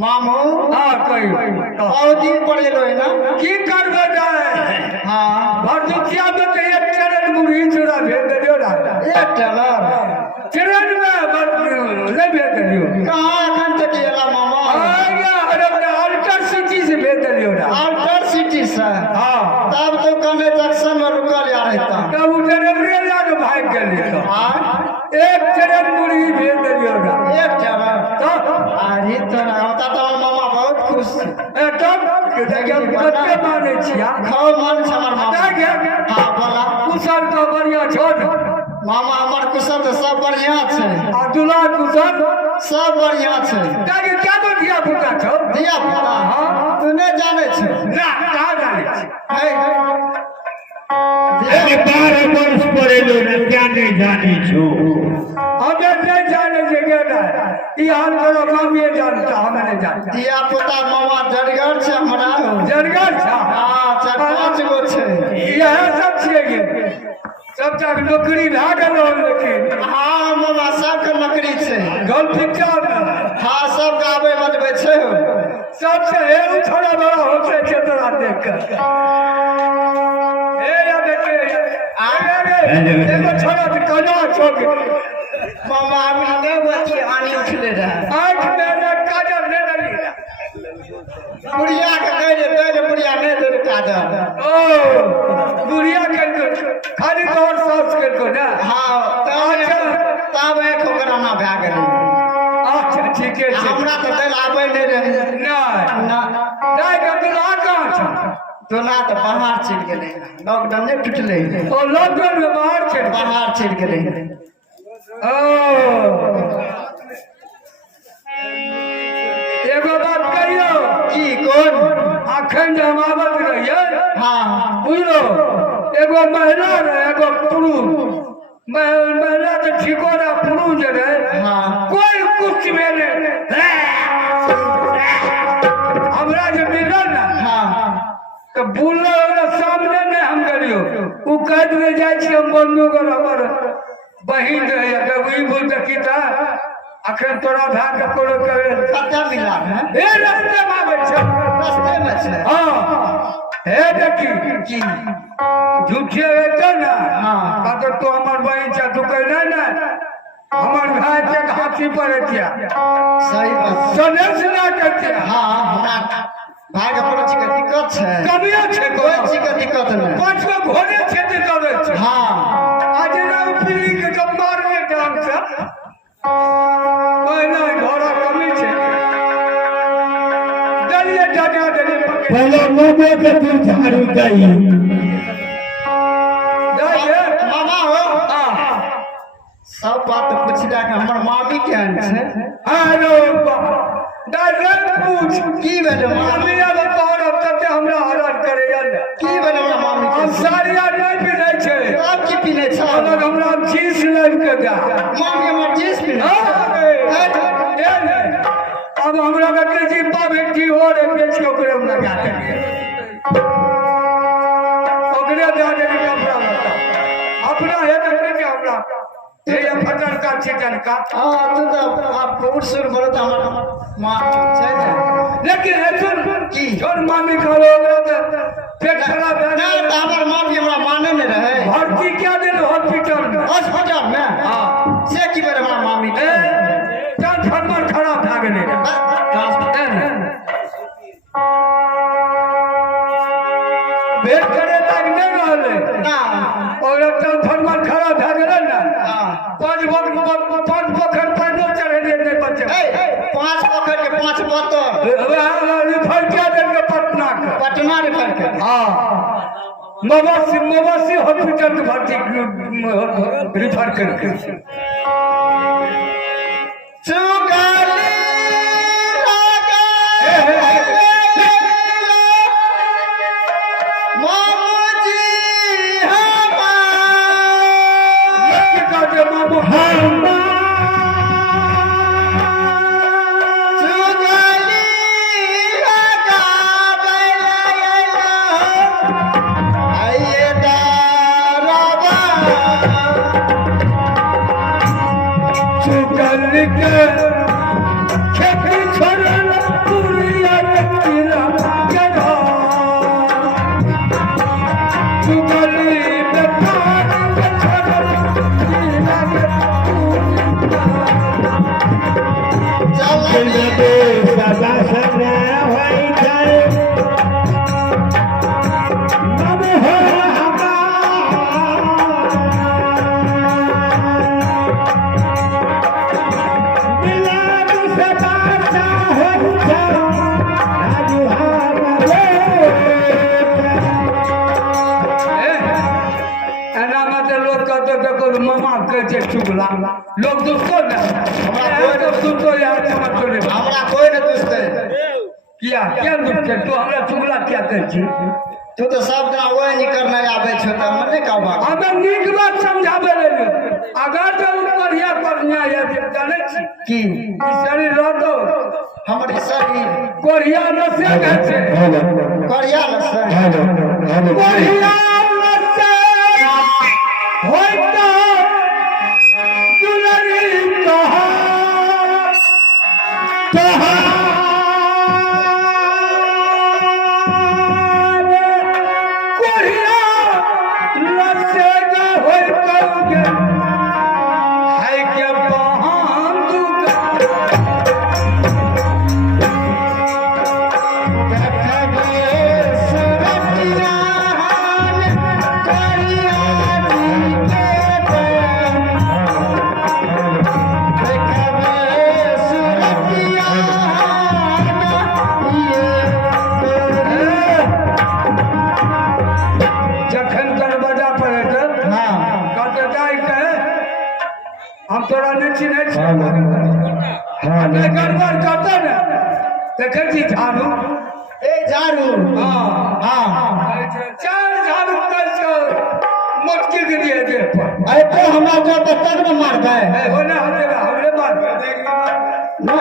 मामू बहुत दिन पड़े ना की करबे जाए हाँ भरदुखिया में तो एक ट्रेन मुड़ी चूड़ा भेज दियो ना एक ट्रेन में ले भेज दियो कहाँ एखन तक एला मामा अल्टर सिटी से भेज दियो ना अल्टर सिटी से हाँ तब तो कने जंक्शन में रुकल या रहता तब वो डिलीवरी लाके भाग गेलिए एक ट्रेन मुड़ी भेज दियो ना एक तो अरे तो होता तो मामा बहुत खुश तब कते माने छिया खाओ मन से हमर मामा हाँ बोला कुशल तो बढ़िया छो मामा हमर कुशल तो सब बढ़िया छे आ दुला कुशल सब बढ़िया छे ताके क्या तो दिया पुता छो दिया पुता हां तू नहीं जाने छे ना का जाने छी अरे 12 वर्ष पड़े लो ना क्या नहीं जानी छो हमें नहीं जाने जगह ना ई हाल करो काम ये जानता हमें नहीं जानता दिया पुता मामा जड़गर छे हमरा जड़गर छा हां 4-5 गो छे यह सब छिए सब तक नौकरी ना गेलो लेकिन हां मामा सब के नौकरी छे गल पिक्चर हां सब गावे बनबे छे सबसे एगो थोड़ा बड़ा होते छे तोरा देख कर ए या देखे आगे एगो छोड़ा तो कना छोड़ मामा अभी नहीं बची आनी उठले रहे आठ महीने काजल नहीं डली बुढ़िया के दे बुढ़िया नहीं दे काजल ओ बुढ़िया के खाली तोर सास के को ना हां तब एक ओकरा ना भा गेलै अच्छा ठीक है हमरा तो दिल आबै नहीं रहे ना ना नहीं के दुल्हा कहां छ दुल्हा तो बाहर चल गेलै लॉकडाउन नहीं टूटले ओ लॉकडाउन में बाहर चल गेलै एगो बात कहियो की कौन अखन जे हम आबत रहिए हाँ बुझलो एगो महिला रहे एगो पुरुष महिला तो ठीको रहा पुरुष जे रहे हाँ कोई कुछ में नहीं हमरा जे मिलल ना हाँ तो बोललो सामने में हम करियो उ कह दे जाय छी हम बोलनो कर हमर बहिन रहे जब ई बोल दकिता अखन तोरा भाग के कोनो करे कत्ता मिला है ए रास्ते में आबै छ रास्ते में छे हां हे देखी की झूठे हेते ना हाँ का तो तू हमर बहिन छ तू कह ना हमर भाई के हाथी पर किया सही बात सने सुना करते हाँ हमरा भाई के कोनो चीज के दिक्कत छे कबिया छे कोई चीज के दिक्कत नहीं पांच गो घोड़े छे ते करे छ हाँ आज ना पीली के कमार में डांग छ कोई ना घोड़ा कमी छे दलिए डागा दलिए पहले मोमो के तू झाड़ू दई दलिए मामा हो सब बात पूछला के हमर मामी केहन छै अरे डायरेक्ट पूछ की भेलै मामी मामी अब तोहर अब तक हमरा हरान करे यार की भेलै हमरा मामी हम साड़िया नहीं पिनै छै सब की पिनै छै अलग हमरा जींस लाइव के दा मामी हमर जींस पिनै अब हमरा के जीपा भेटी हो रे बेच के ओकरे में लगा दे ओकरे दे दे कपड़ा लता अपना है के हमरा ये फटल का छिटन का हां तू तो आप उठ सुर बोलो तो हमर मां छै ने लेकिन सुन की छोड़ मामी खड़ो पेट खराब है ना तो हमर मामी हमरा माने नहीं रहे भर्ती क्या दिन हॉस्पिटल में हां से की भेलै हमर मामी के ट्रांसफार्मर खराब भ गेलै भेट करे लाग नहीं रहले ना और ट्रांसफार्मर खराब भ गेलै ना हां पांच पोखर पानी चढ़े नहीं बचे पांच पोखर के पांच बोतल रिफर क्या देंगे पटना रिफर के हाँ मवासी हॉस्पिटल के भर्ती रिफर करके चुगाली मामूजी खेती छोड़ल पुरिया किला जरा चुगली बेकार छोड़ल किला चल दे सदा सदा होई जाए नम हो मामा कहते चुगला लोग दोस्तों ना हमरा कोई नहीं पूछते क्या क्या दुखते तू हमरा चुगला क्या कहती तू तो सब दिन वही नहीं करना आवे छ त हम नहीं कहबा हमें नीक बात समझावे ले अगर जो बढ़िया बढ़िया है जाने की ई शरीर रहतो हमर शरीर कोरिया न से कहते करिया न कोरिया न से होता दुलरी कहा तोरा नहीं चिन्ह गड़बड़ करते न देखे छी झाड़ू ए झाड़ू हाँ चार झाड़ू कर मोटकी के दिए दे पर अरे तो हमरा जो तक न मारबे होने हमरे मार ना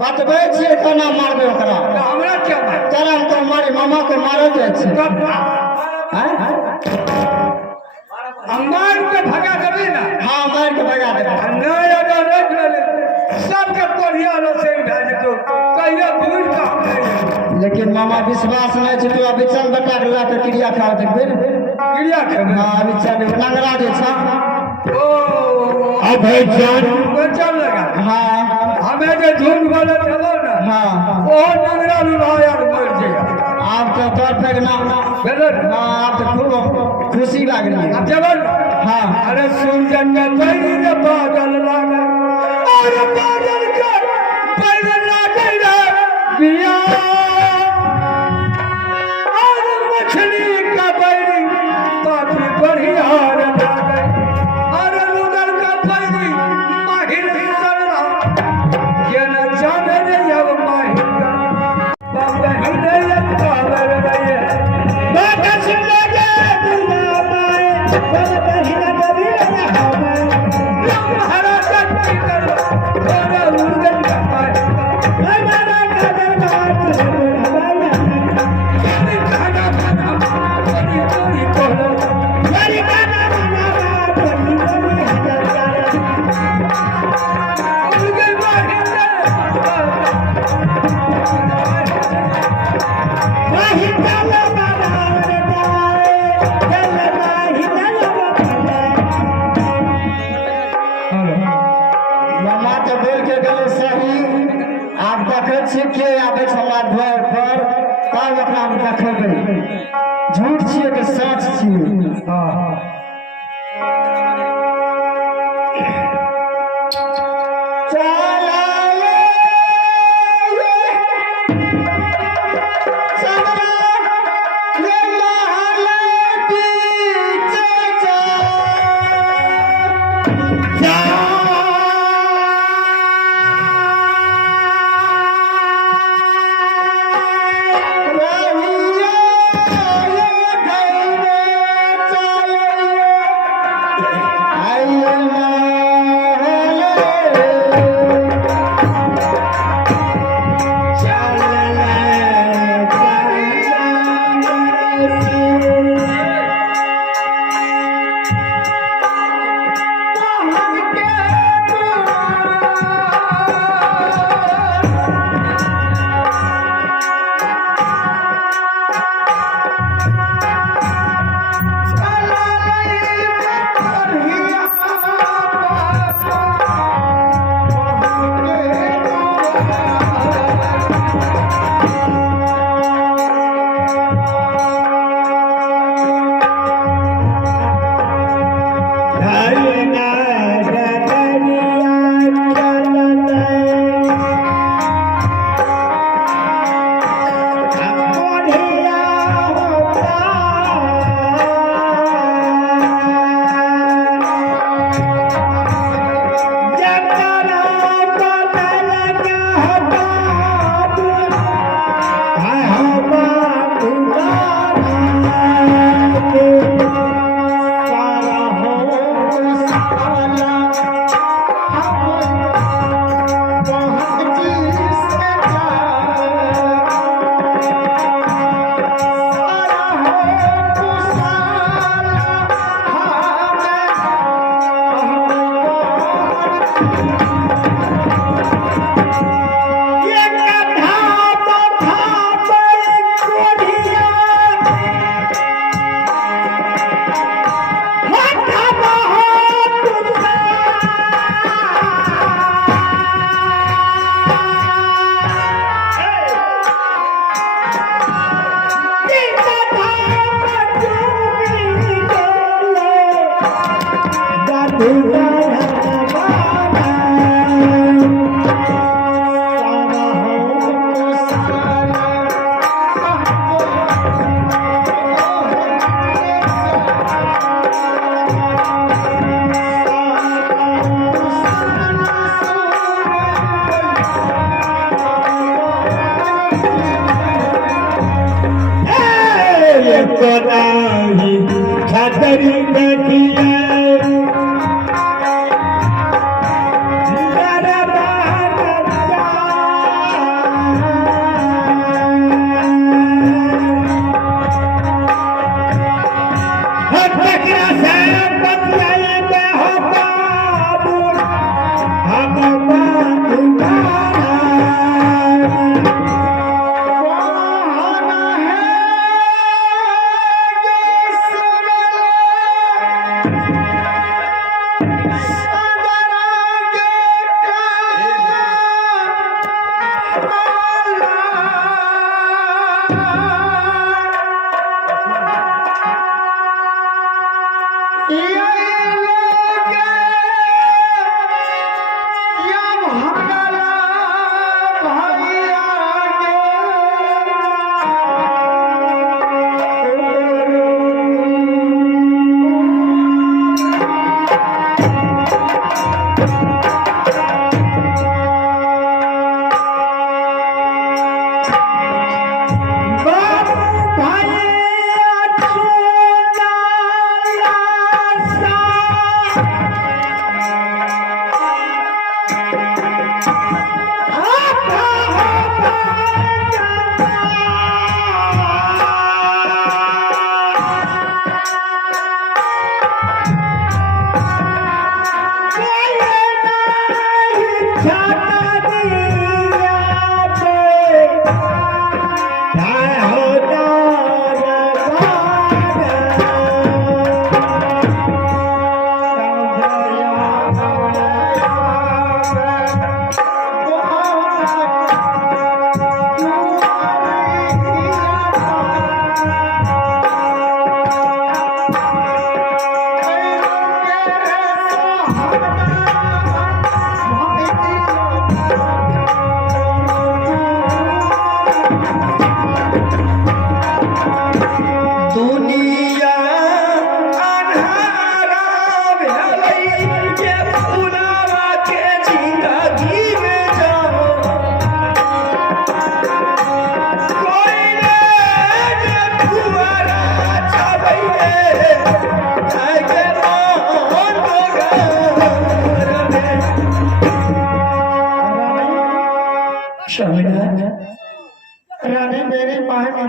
बतबै छियै केना मारबे ओकरा हमरा क्या मार तोरा हम तो मारी मामा को मारल जाय छै हैं मार के भगा देबी ना हाँ मार के भगा देबे नहीं अगर रख ले सबके कोरिया न से उठा जेतो कहिया भूल का हम नहीं लेकिन मामा विश्वास नहीं छै तू अभी चल बेटा के ला के क्रिया खा देखबे क्रिया खेबे हां अभी चल नंगरा जे छ ओ अब जान चल लगा हां हमें जो झूठ बोले चलो ना हां ओ नंगरा लुलाया मर जाएगा आप तो तोर पे ना बेदर हां आप तो खूब खुशी लागल अब जबर हां अरे सुन जन्नत बैरी रे बादल लागे और बादल कर पैर लागे रे बिया और मछली का बैरी काफी बढ़िया मामा तो बोल के गए सही आप देखे छियै के आबै छै हमरा द्वार पर तब ओकरा हम देखेबै झूठ छियै कि सच छियै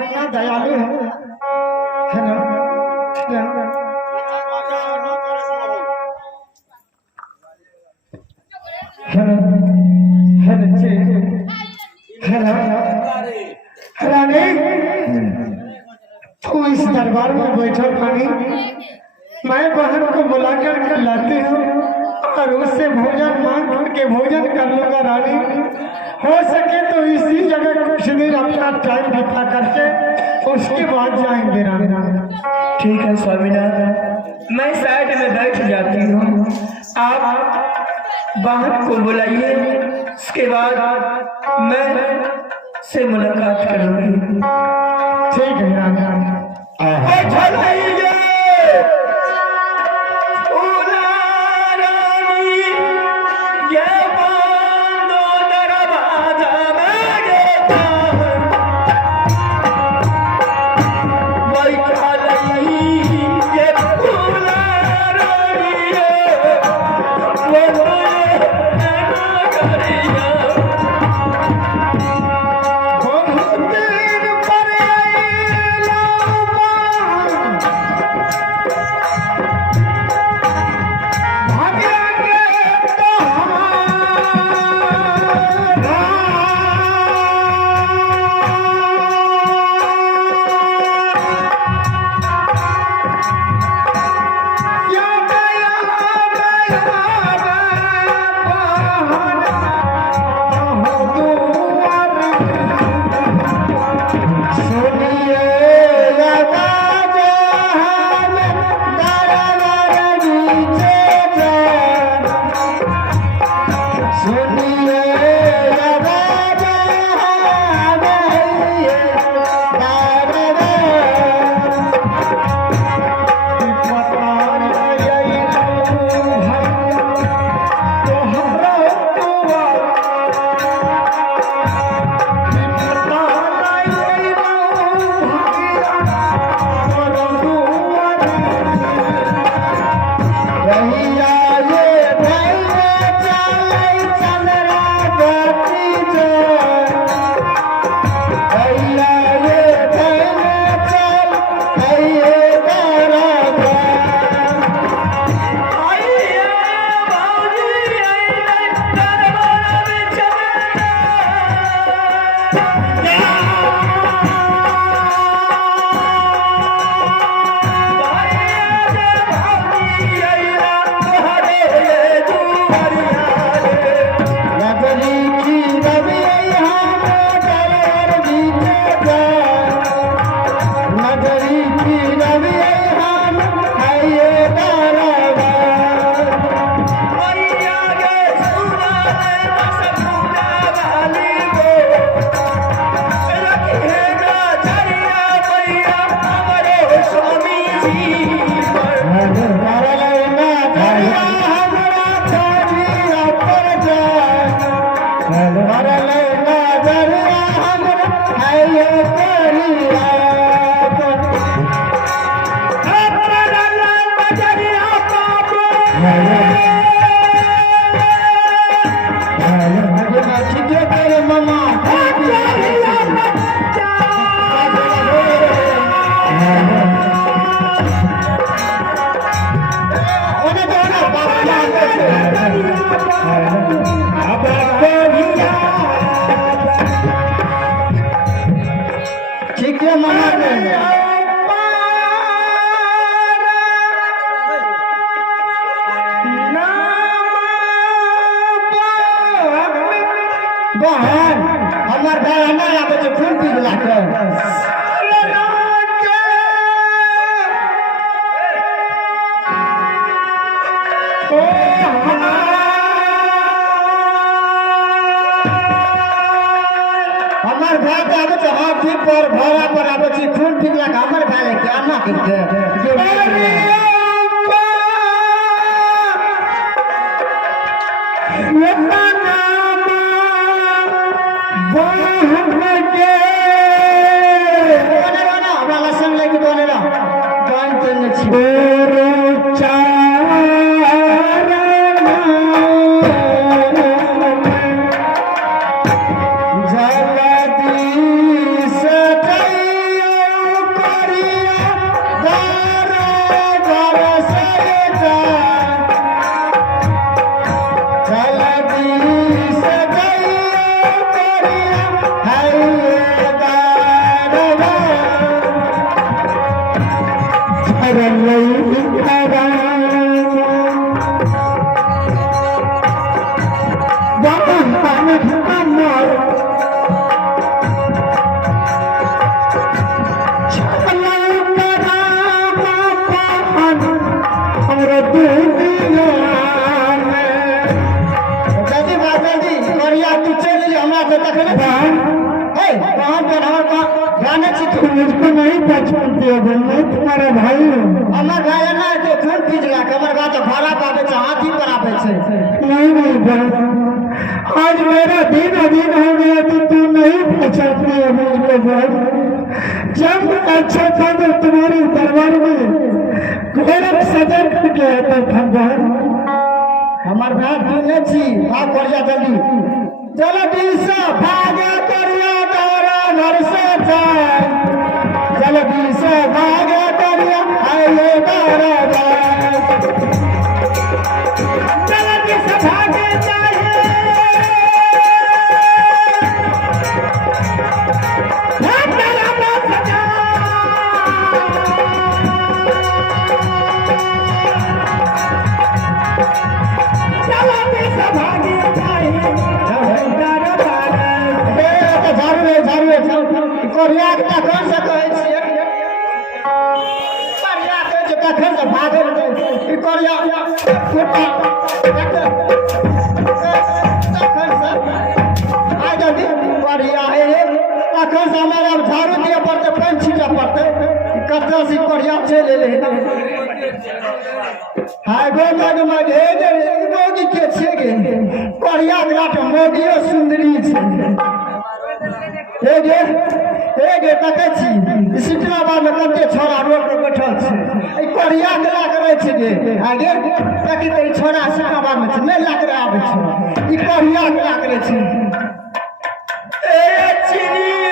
इतना दयालु है ना रानी तू इस दरबार में बैठो रानी मैं बहन को बुलाकर कर लाती हूँ और उससे भोजन मांग करके भोजन कर लूंगा रानी हो सके तो इसी जगह कुछ दिन अपना टाइम बिता करके उसके बाद जाएंगे रानी ठीक है स्वामीनाथ, मैं साइड में बैठ जाती हूँ, आप बहन को बुलाइए, उसके बाद मैं से मुलाकात करूंगी। ठीक है रानी बहन हमार गाना आवे जो खूब पिघला कर हमार भाई के आवे तो हाथी पर भरा पर आवे छी खून पिघला के हमर भाई ले क्या ना के जगदीश दुनिया में जल्दी बात जल्दी करिया तू चल ले हमरा से देखने हे कहां पर हम जाने छी तू मुझको नहीं पहचानती हो मैं तुम्हारा भाई हूँ। हमर भाई ना तो खून पिजला कमर का तो भाड़ा पावे छ हाथी पर आवे छ नहीं बहन आज मेरा दिन अधीन हो गया तो तू नहीं पहचानती है मुझको बहन। जब अच्छा था तो तुम्हारे दरबार में गोरख सजन कर गया था भगवान। हमर भाई तू नहीं छी भाग कर जा जल्दी चलो दिशा भागे करिया तारा घर से जाए चलो दिशा भागे करिया आइए तारा जाए चलो दिशा भागे जाए तारा घर से चलो दिशा भागे करिया के कौन से कहै छियै करिया के जे कखन से भागल ई करिया फुटा कखन से आ जल्दी करिया हे कखन से हमारा झाड़ू दिया पड़ते पानी छीटा पड़ते कतौ से करिया चले ले हाय गो मग मग हे जे मोगी के छे गे करिया के मोगियो सुंदरी छै हे गे कते छी सिकंदराबाद में कते छोरा रोड पर बैठल छै ई करिया गला करे छै गे आगे ताकि ते छोरा सिकंदराबाद में छै नहीं लाग रहा आबै छै ई करिया गला करे छै ए चिड़िया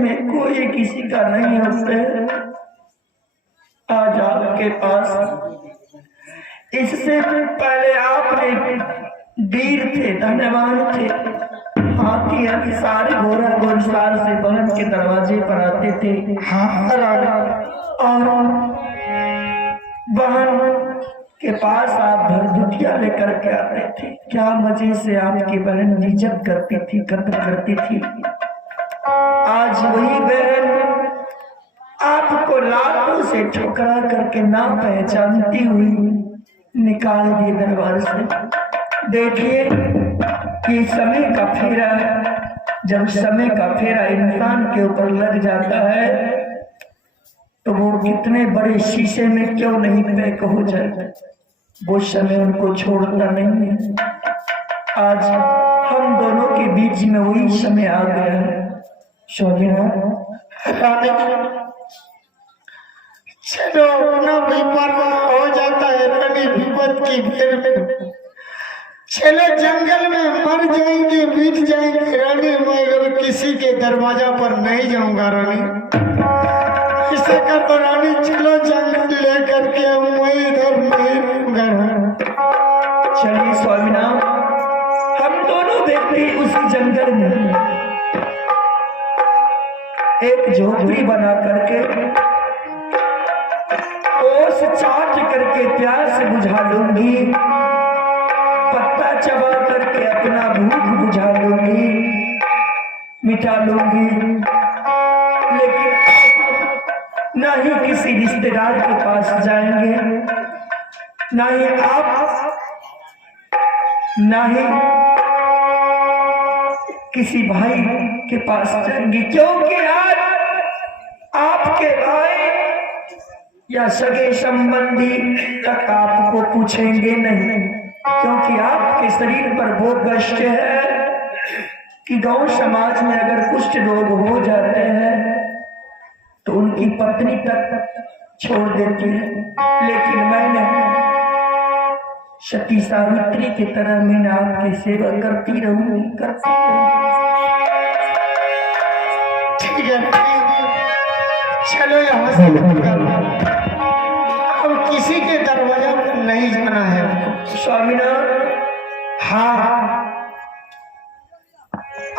में कोई किसी का नहीं होता है। आज आपके पास इससे पहले आपने वीर थे, धन्यवाद थे, हाथी सारे घोड़ा घोड़सार से बहन के दरवाजे पर आते थे। और बहन के पास आप भरदुतिया लेकर के आते थे। क्या मजे से आपकी बहन इज्जत करती थी, कदर करती थी। आज वही बहन आपको लातों से ठुकरा करके ना पहचानती हुई निकाल दिए दरबार से। देखिए कि समय का फेरा है, जब समय का फेरा इंसान के ऊपर लग जाता है तो वो कितने बड़े शीशे में क्यों नहीं पैक हो जाए, वो समय उनको छोड़ता नहीं है। आज हम दोनों के बीच में वही समय आ गया है। चलो अपना भी परवाह हो जाता है रानी, विपद की घेर में चले जंगल में मर जाएंगे, मिट जाएंगे रानी। मैं अगर किसी के दरवाजा पर नहीं जाऊंगा रानी, ऐसा कर तो रानी चलो जंगल लेकर के मैं इधर नहीं रहूंगा। चलिए स्वामीनाथ, हम दोनों व्यक्ति उसी जंगल में एक झोपड़ी बना करके ओस चाट करके प्यास बुझा लूंगी, पत्ता चबा करके अपना भूख बुझा लूंगी, मिटा लूंगी। लेकिन ना ही किसी रिश्तेदार के पास जाएंगे, ना ही आप, ना ही किसी भाई के पास जाएंगे, क्योंकि आज आपके भाई या सगे संबंधी तक आपको पूछेंगे नहीं, क्योंकि आपके शरीर पर वो कष्ट है कि गांव समाज में अगर कुष्ठ रोग हो जाते हैं तो उनकी पत्नी तक छोड़ देती है। लेकिन मैंने सती सावित्री की तरह मैंने आपकी सेवा करती रहूंगी, करती रहूंगी। ठीक है, चलो यहाँ से अब किसी के दरवाजा पर नहीं जाना है। स्वामीनाथ, हाँ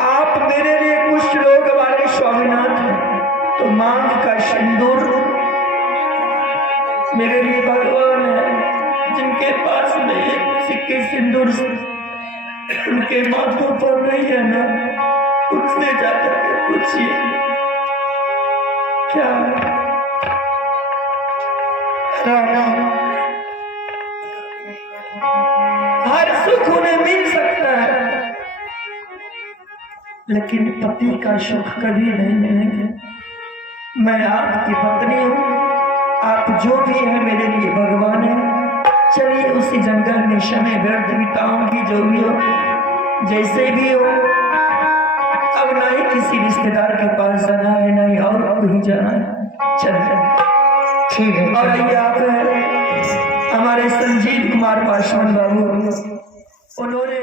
आप मेरे लिए कुछ लोग वाले स्वामीनाथ हैं, तो मांग का सिंदूर मेरे लिए भगवान है, जिनके पास में एक सिक्के सिंदूर उनके माथों पर नहीं है ना, उससे जाकर के पूछिए क्या हर सुख उन्हें मिल सकता है, लेकिन पति का सुख कभी नहीं मिलेंगे। मैं आपकी पत्नी हूँ, आप जो भी है मेरे लिए भगवान है। चलिए उसी जंगल में समय व्यर्थ बिताऊंगी, जो भी हो जैसे भी हो। अब ना ही किसी रिश्तेदार के पास जाना है, ना ही और कहीं जाना है। चल ठीक है। और आइए आप हमारे संजीव कुमार पासवान बाबू, उन्होंने